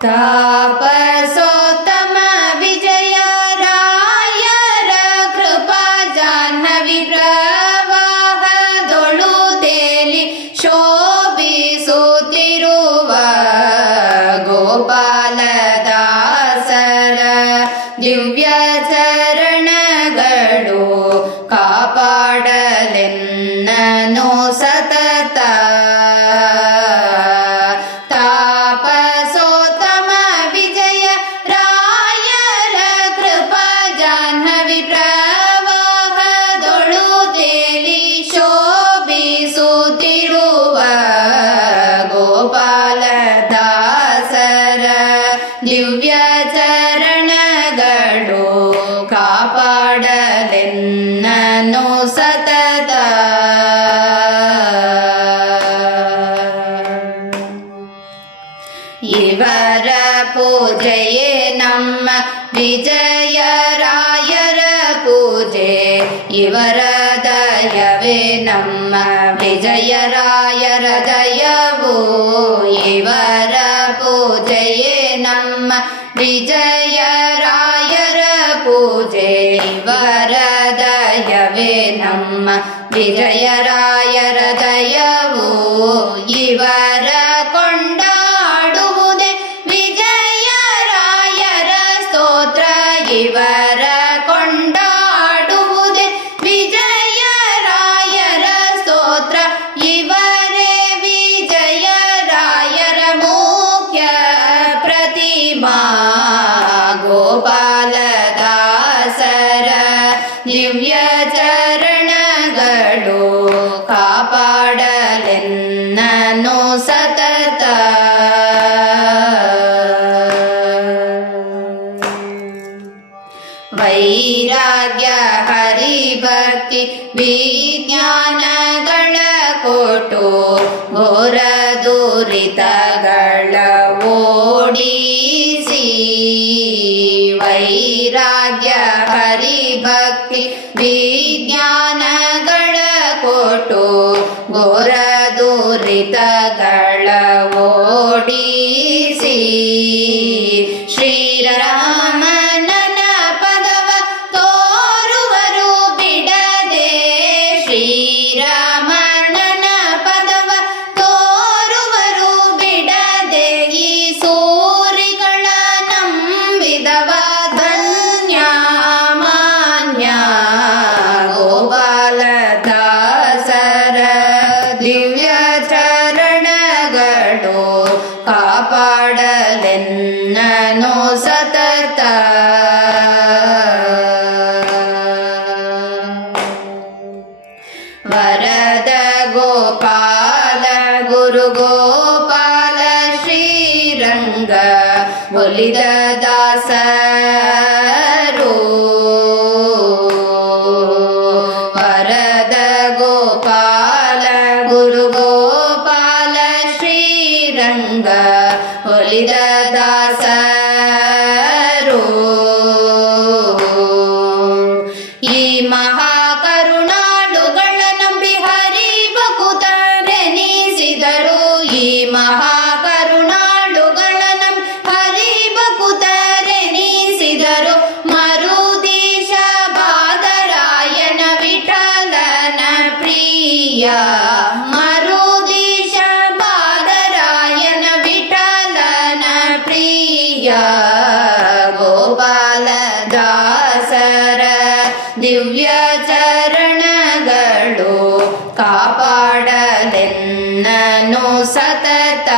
ತಾಪಸೋತ್ತಮ ವಿಜಯರಾಯರ ಕೃಪಾ ಜಾಹ್ನವಿ ಪ್ರವಾಹದೊಳು ತೇಲಿ ಶೋಭಿಸುತ್ತಿರುವ ಗೋಪಾಲದಾಸರ ದಿವ್ಯ ಚರಣಗಳು ಕಾಪಾಡಲೆನ್ನನು ಸತತ. ತಾಪಸೋತ್ತಮ ವಿಜಯ ರಾಯರ ಕೃಪಾ ಜಾಹ್ನವಿ ಪ್ರವಾಹದೊಳು ತೇಲಿ ಶೋಭಿಸುತ್ತಿರುವ ಗೋಪಾಲದಾಸರ ದಿವ್ಯ ಚರಣಗಳು ಕಾಪಾಡಲೆನ್ನನು ಸತತ. ಇವರ ಪೂಜೆಯೇ ನಮ್ಮ ವಿಜಯರಾಯರ ಪೂಜೆ, ಇವರ ದಯವೇ ನಮ್ಮ ವಿಜಯರಾಯರ ದಯವು. ಇವರ ಪೂಜೆಯೇ ನಮ್ಮ ವಿಜಯರಾಯರ ಪೂಜೆ, ಇವರ ದಯವೇ ನಮ್ಮ ವಿಜಯರಾಯರ ದಯವು. ಇವರ ಕೊಂಡಾಡುವುದೇ ವಿಜಯರಾಯರ ಸ್ತೋತ್ರ, ಇವರ ಕೊಂಡಾಡುವುದೇ ವಿಜಯರಾಯರ ಸ್ತೋತ್ರ. ಇವರೇ ವಿಜಯರಾಯರ ಮುಖ್ಯ ಪ್ರತಿಮಾ ಗೋಪಾಲದಾಸರ ದಿವ್ಯ ಚರಣಗಳು ಕಾಪಾಡಲೆನ್ನನು ಸತತ. ವೈರಾಗ್ಯ ಹರಿಭಕ್ತಿ ವಿಜ್ಞಾನಗಳ ಕೊಟ್ಟು ಘೋರ ದುರಿತಗಳ ಓಡಿಸಿ. ವೈರಾಗ್ಯ ಹರಿಭಕ್ತಿ ವಿಜ್ಞಾನಗಳ ಕೊಟ್ಟು ಘೋರ ದುರಿತಗಳ ಓಡಿಸಿ. ಶ್ರೀರಾಮನ ಪದವ ತೋರುವರು ಬಿಡದೆ, ಶ್ರೀರಾಮನ ಪದವ ತೋರುವರು ಬಿಡದೆ. ಈ ಸೂರಿಗಳ ನಂಬಿದವ ಧನ್ಯ ಮಾನ್ಯ ಗೋಪಾಲದಾಸರ ದಿವ್ಯ ಚರಣಗಳು ಕಾಪಾಡಲೆನ್ನನು ಸತತ. ವರದ ಗೋಪಾಲ ಗುರು ಗೋಪಾಲ ಶ್ರೀರಂಗ ಒಲಿದ ದಾಸರು. ವರದ ಗೋಪಾಲ ಗುರು ಗೋಪಾಲ ಶ್ರೀರಂಗ ಒಲಿದ ದಾಸರು. ಈ ಮಹಾಕರುಣಾಳುಗಳ ನಂಬಿ ಹರಿ ಭಕುತರೆನಿಸಿದರು. ಈ ಮಹಾಕರುಣಾಳುಗಳ ನಂಬಿ ಹರಿ ಭಕುತರೆನಿಸಿದರು. ಮರುದೀಶ ಬಾದರಾಯಣ ವಿಠಲನ ಪ್ರಿಯ, ಮರುದೀಶ ಬಾದರಾಯಣ ವಿಠಲನ ಪ್ರಿಯ ಗೋಪಾಲದಾಸರ ದಿವ್ಯ ಚರಣಗಳು ಕಾಪಾಡಲೆನ್ನನು ಸತತ.